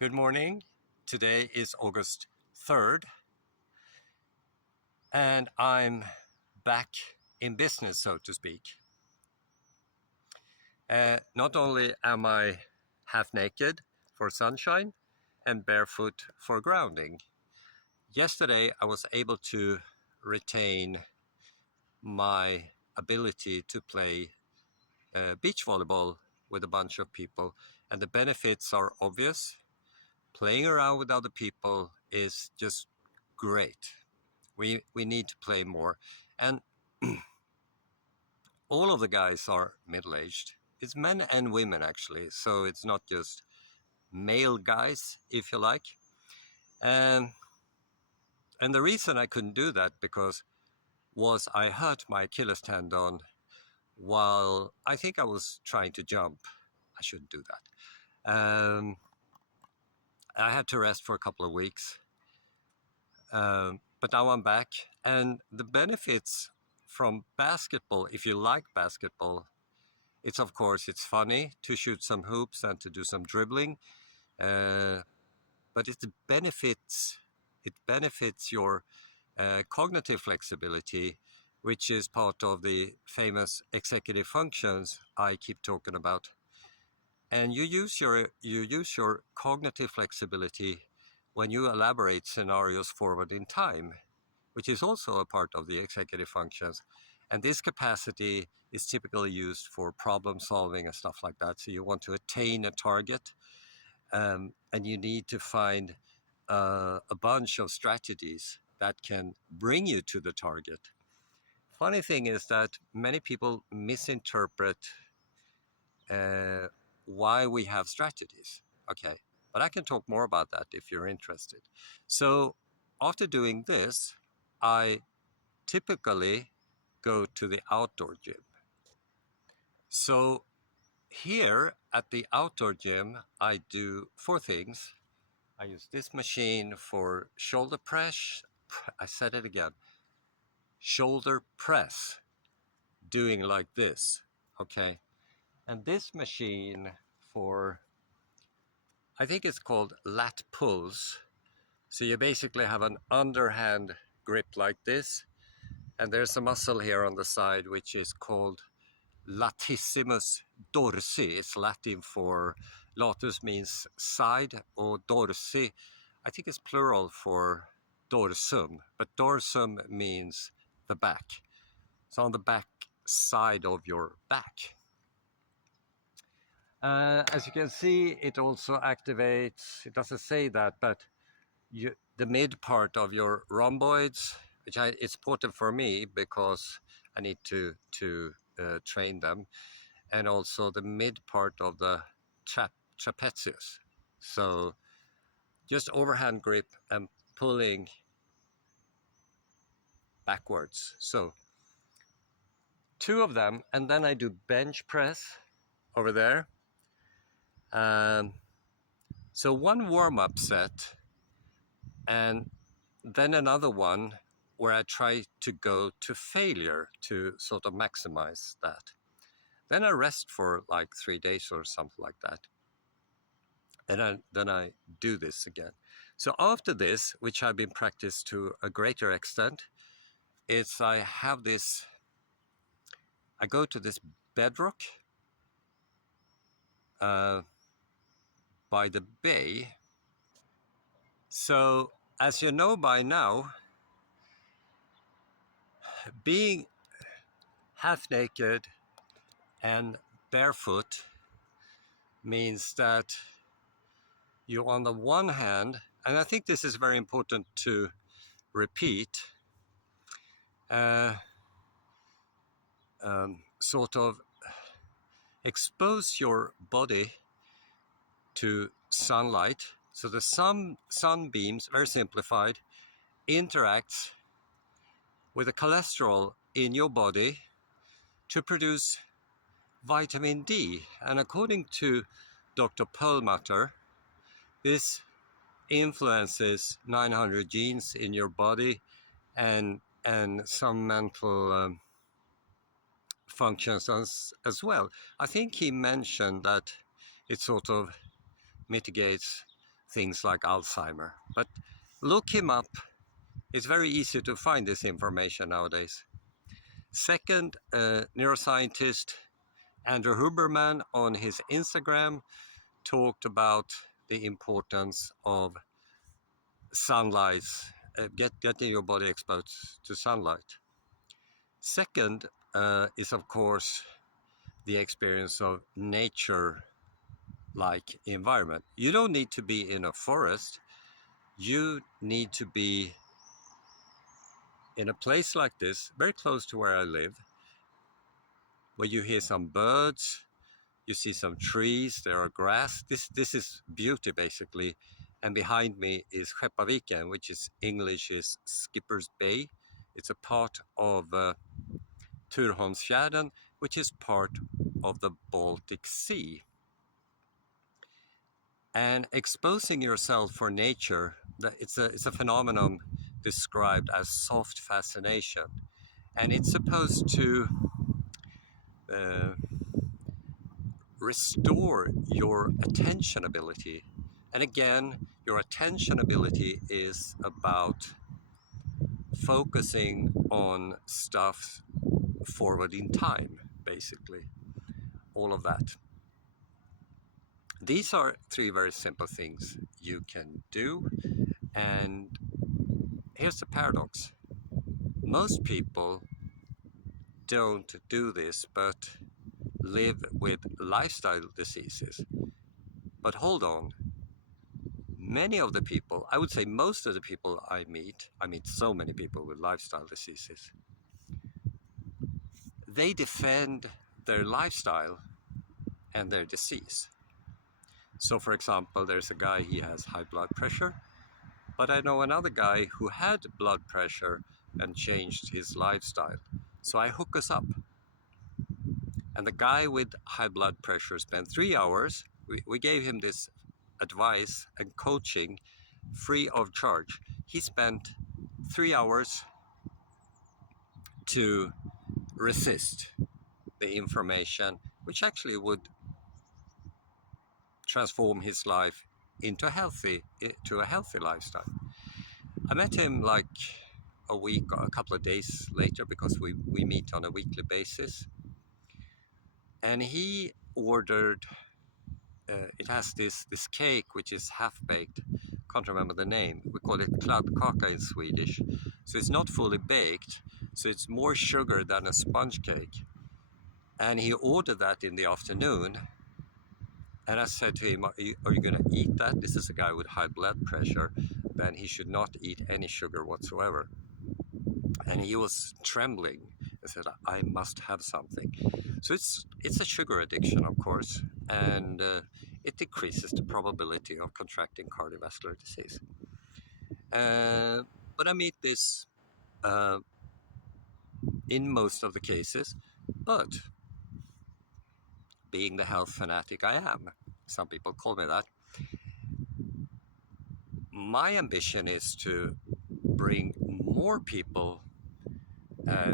Good morning. Today is August 3rd, and I'm back in business, so to speak. Not only am I half naked for sunshine and barefoot for grounding. Yesterday, I was able to retain my ability to play beach volleyball with a bunch of people, and the benefits are obvious. Playing around with other people is just great. We need to play more. And all of the guys are middle-aged. It's men and women, actually. So it's not just male guys, if you like. And the reason I couldn't do that was I hurt my Achilles tendon while I think I was trying to jump. I shouldn't do that. I had to rest for a couple of weeks. But now I'm back, and the benefits from basketball, if you like basketball, it's funny to shoot some hoops and to do some dribbling, but it benefits your cognitive flexibility, which is part of the famous executive functions I keep talking about. And you use your cognitive flexibility when you elaborate scenarios forward in time, which is also a part of the executive functions. And this capacity is typically used for problem solving and stuff like that. So you want to attain a target, and you need to find a bunch of strategies that can bring you to the target. Funny thing is that many people misinterpret why we have strategies. Okay, but I can talk more about that if you're interested. So after doing this, I typically go to the outdoor gym. So here at the outdoor gym, I do 4 things. I use this machine for shoulder press. I said it again. Shoulder press, doing like this, okay? And this machine for, I think it's called lat pulls. So you basically have an underhand grip like this, and there's a muscle here on the side which is called latissimus dorsi. It's Latin for, latus means side, or dorsi, I think it's plural for dorsum, but dorsum means the back. So on the back side of your back. As you can see, it also activates, it doesn't say that, but the mid part of your rhomboids, which it's important for me because I need to train them, and also the mid part of the trapezius. So just overhand grip and pulling backwards. So 2 of them, and then I do bench press over there. So 1 warm-up set, and then another one where I try to go to failure to sort of maximize that. Then I rest for like 3 days or something like that. And then I do this again. So after this, which I've been practiced to a greater extent, I go to this bedrock by the bay. So as you know by now, being half naked and barefoot means that you, on the one hand, and I think this is very important to repeat, sort of expose your body to sunlight. So the sunbeams, very simplified, interacts with the cholesterol in your body to produce vitamin D. And according to Dr. Perlmutter, this influences 900 genes in your body and some mental functions as well. I think he mentioned that it sort of mitigates things like Alzheimer. But look him up. It's very easy to find this information nowadays. Second, neuroscientist Andrew Huberman on his Instagram talked about the importance of sunlight, getting your body exposed to sunlight. Second is, of course, the experience of nature-like environment. You don't need to be in a forest. You need to be in a place like this, very close to where I live, where you hear some birds, you see some trees, there are grass. This is beauty, basically. And behind me is Skeppaviken, which is English is Skipper's Bay. It's a part of Turholmsfjärden, which is part of the Baltic Sea. And exposing yourself for nature, it's a phenomenon described as soft fascination. And it's supposed to restore your attention ability. And again, your attention ability is about focusing on stuff forward in time, basically. All of that. These are three very simple things you can do. And here's the paradox. Most people don't do this, but live with lifestyle diseases. But hold on. Many of the people, I would say most of the people I meet so many people with lifestyle diseases, they defend their lifestyle and their disease. So for example, there's a guy, he has high blood pressure, but I know another guy who had blood pressure and changed his lifestyle. So I hook us up. And the guy with high blood pressure spent 3 hours. We gave him this advice and coaching free of charge. He spent 3 hours to resist the information, which actually would transform his life into a healthy lifestyle. I met him like a week or a couple of days later, because we meet on a weekly basis. And he ordered, it has this cake which is half-baked, can't remember the name, we call it kladdkaka in Swedish. So it's not fully baked, so it's more sugar than a sponge cake. And he ordered that in the afternoon. And I said to him, are you going to eat that? This is a guy with high blood pressure, then he should not eat any sugar whatsoever. And he was trembling. I said, I must have something. So it's a sugar addiction, of course, and it decreases the probability of contracting cardiovascular disease. But I meet this in most of the cases, but being the health fanatic I am, some people call me that, my ambition is to bring more people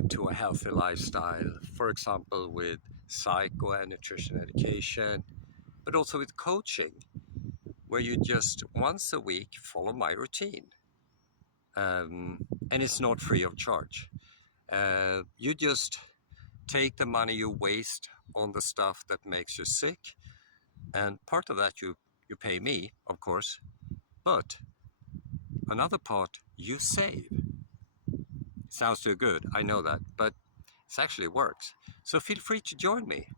to a healthy lifestyle, for example, with psycho and nutrition education, but also with coaching, where you just once a week follow my routine. And it's not free of charge. You just take the money you waste on the stuff that makes you sick, and part of that you pay me, of course, but another part you save. Sounds too good, I know that, but it actually works. So feel free to join me.